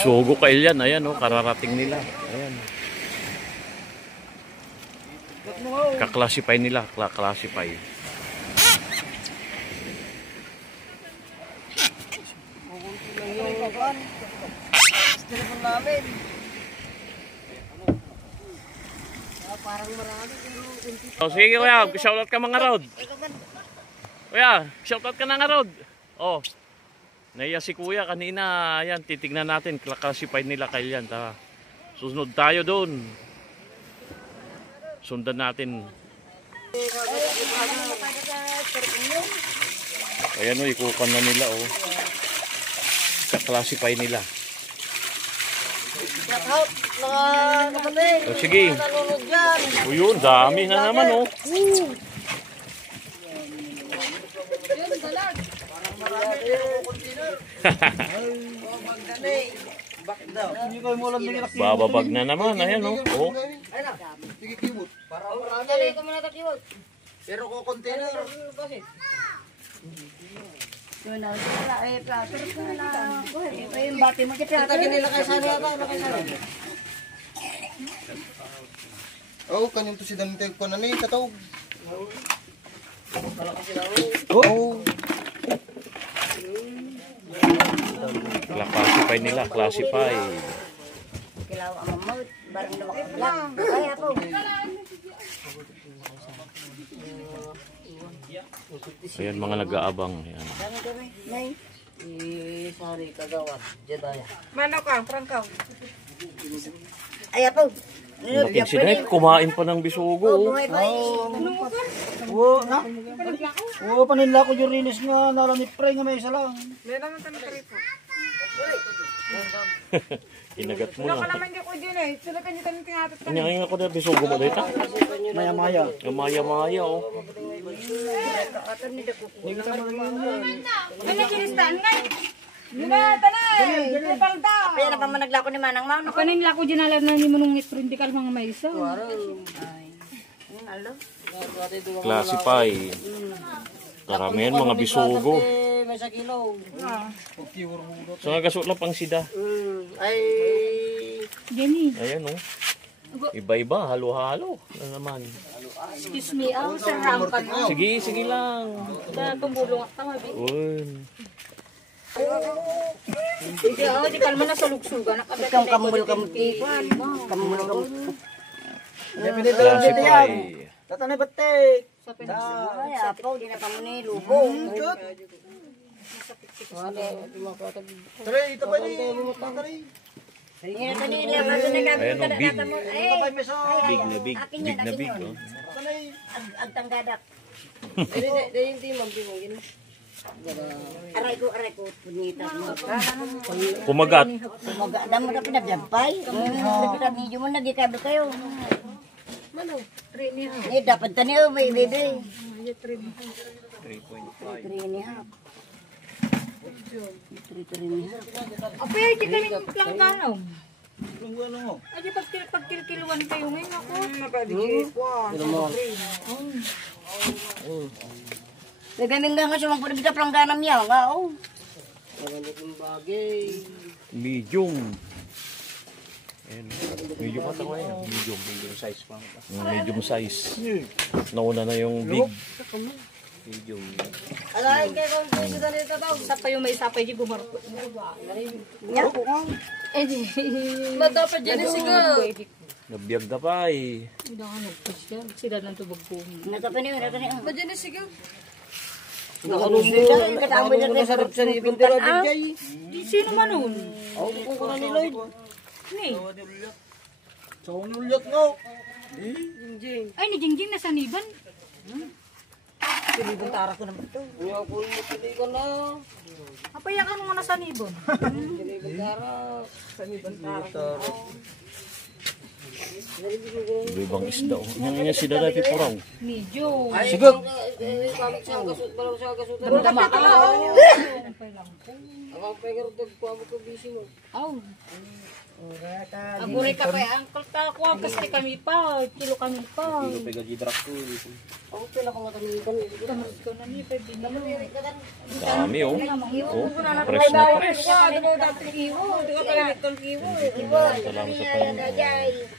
Bisugo kailyan, ayan oh, kararating nila. Ayan. Kaklasify nila, kaklasify. Oh, sige kuya, shoutout ka mga road. Kuya, shoutout ka na nga road. Oh. Naiya si kuya kanina, ayan, titignan natin, classified nila kailyan. Tara. Susunod tayo doon. Sundan natin. Ayan o, ikukan na nila oh. Ka-classify nila. Oh, sige. O yun, dami na naman oh. Bababag na naman, ayan o. Oh. Pero ko container. Oh, kanyan to si Dante ko na ni katawag. Oh. Classify nila, classify. Kilaw ang mamut, barang na makablang. Kaya po. Ayan mga nag-aabang. Ayan. Nay. Sari kagawad, Jedaya. Mano ka, prangkaw. Ay po. Natin sila, kumain pa ng bisugo. Oh. Oo, na. Oo, panila ko yung rinis nga, nalanit pre nga may isa lang. Meron naman tayo po. Inagat mo Wala na. ka naman ko dyan eh. Sila kanyo tayo tinatot ka. Kanya ako na bisugo mo dito. Maya-maya. Maya-maya oh. Ano kinistaan nga? Yuna, tanay! Palda! Kaya na pa man naglako ni Manang Mang. Ako na yung lako dyan alam na hindi mo nung itro, hindi ka mga may isa. Classify. Karamihan mga bisugo. May sa kilo. So nagasot lang pang sida. Ay. Gani. Ayan oh. Iba-iba, halo-halo na naman. Excuse me, ang sarang ka mo. Sige, sige lang. Tumulong at tama, Bi. Uy. Hindi, di kalma na sa lugsugan. Itong kamul-kamuti. Kamul-kamuti. Classify. Tatanay batik. Ay, apaw, di na kamo ni lubong. Tara, ito ba ni? Ayan oh, big. Big na big. Akin Big yan, na akin big yun. oh. Agtanggadak. Hindi mambing. Aray ko, punita mo. Kumagat. Alam mo na pinabyampay. Medyo mo nagikablo kayo. Eh, dapat taniyo, baby. 3.5. 3.5. Apa yung di kami lang ganaw? Ay, pagkilkiluan kayo ngayon ako. Gagaming nga siya mga pagkita plangganam niya. Oo. Medium. Ayan. Medium ata ko yan. Medium size pa. Medium size. Nauna na yung big. Medium. Alain kayo kung pwede na nito daw. Sapay yung may sapay di gumarpo. Eh, di. Madapat dyan sigaw. Nabiyag na pa eh. Hindi nga nagpush yan. Sila nang tubag po. Natapaniyo. Ba dyan sigaw? Katamo na sa pintan. Sino man nun? Ako ko na ni Lloyd. Ni? Sa unyulyot nga. Ay, ni Jingjing nasa Niban. Pinibutara ko naman ito. Unya ko mapili ka na. Apayakan mo na sa Niban. Pinibutara. Sa Nibantara. Ibang isda oh. Yan yung sida na pipuraw. Medyo. Sigag. Damdama ka lang. Ako pegero dog ko amo ko busy mo. Aw. Agure ka pa eh. Uncle, takuha kasi kami pa. Kilo kami pa. Oh, pila ko nga kami kan. Ito na ni, 5 din naman. Dami oh. Oh, fresh na fresh. Diba dati iwo? Diba kalimit ng iwo? Salamat sa Panginoon.